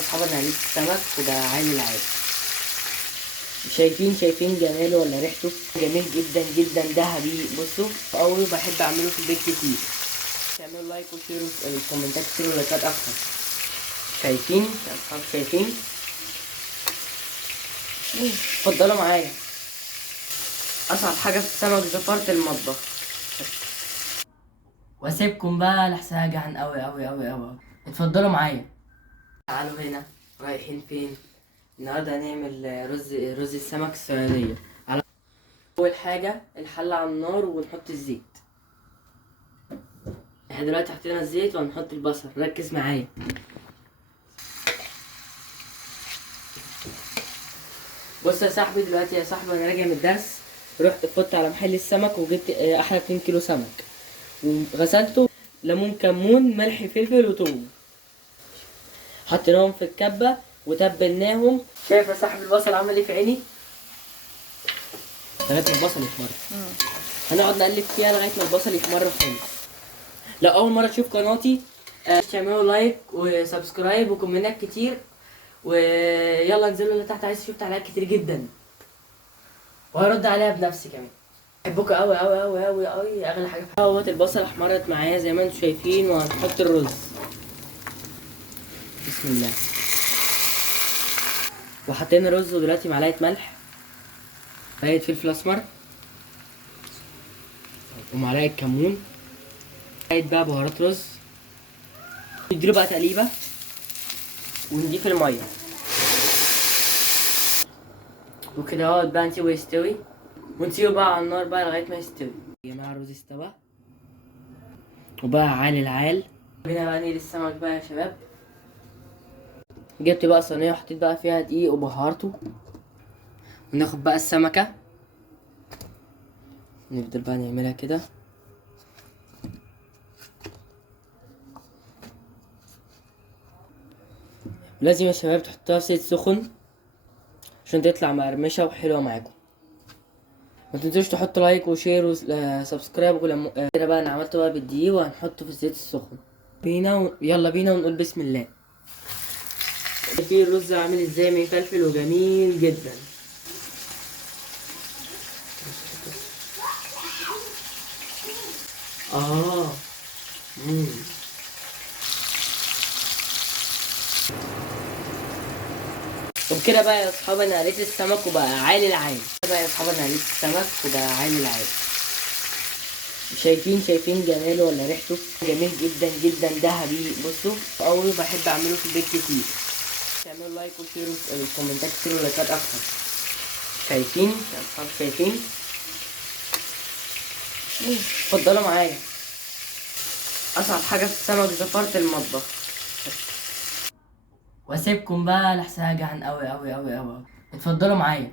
اصحاب انا لقيت السمك وده عالي العالي. شايفين جماله ولا ريحته؟ جميل جدا جدا ذهبي. بصوا قوي بحب اعمله في البيت كتير. تعملوا لايك وشير الكومنتات كتير ولايكات اكتر. شايفين يا اصحاب؟ شايفين؟ اتفضلوا معايا. اصعب حاجه في السمك زفاره المطبخ. واسيبكم بقى لحسن جعان قوي. اتفضلوا معايا. تعالوا هنا. رايحين فين؟ النهارده هنعمل رز السمك الصياديه. اول حاجه الحله على النار ونحط الزيت. احنا دلوقتي حطينا الزيت وهنحط البصل. ركز معايا. بص يا صاحبي، دلوقتي يا صاحبي انا راجع من الدرس، رحت فوت على محل السمك وجبت احلى 2 كيلو سمك وغسلته. ليمون كمون ملح فلفل وثوم، حطيناهم في الكبه وتبلناهم. شايف يا صاحبي البصل عمل ايه في عيني؟ لغايه ما البصل يحمر. هنقعد نقلب فيها لغايه ما البصل يحمر خالص. لو اول مره تشوف قناتي تعملوا لايك وسبسكرايب وكومنتات كتير، ويلا انزلوا اللي تحت عايز اشوف تعليقات كتير جدا وهرد عليها بنفسي كمان. بحبكوا قوي اغلى حاجه. اهوت البصل احمرت معايا زي ما انتم شايفين، وهنحط الرز. بسم الله. وحطينا رز ودلوقتي معلقه ملح، معلقه فلفل اسمر، ومعلقه كمون، معلقه بقى بهارات رز. نديله بقى تقليبه ونضيف الميه وكده اهوت بقى نسيبه يستوي، ونسيبه بقى على النار بقى لغايه ما يستوي. يا جماعه الرز استوى وبقى عالي العال. هنا بقى نقلي السمك بقى يا شباب. جبت بقى صينيه وحطيت بقى فيها دقيق وبهارته، وناخد بقى السمكه نفضل بقى نعملها كده. لازم يا شباب تحطوها في زيت سخن عشان تطلع مقرمشه وحلوه معاكم. ما تنسوش تحطوا لايك وشير وسبسكرايب كده بقى انا عملته بقى بالدقيق وهنحطه في الزيت السخن. يلا بينا ونقول بسم الله. في الرز عامل ازاي؟ مفلفل وجميل جدا. اه وبكده بقى يا اصحابي انا قليت السمك وبقى عالي العال. بقى يا اصحابي انا قليت السمك وبقى عالي العال. شايفين جماله ولا ريحته؟ جميل جدا جدا ذهبي. بصوا قوي بحب اعمله في البيت كتير. تعملوا لايك وشير الكومنتات كتير ولايكات اكتر. شايفين يا اصحاب؟ شايفين؟ اتفضلوا معايا. اصعب حاجه في السمك زفاره المطبخ. واسيبكم بقى لحسن جعان قوي. اتفضلوا معايا.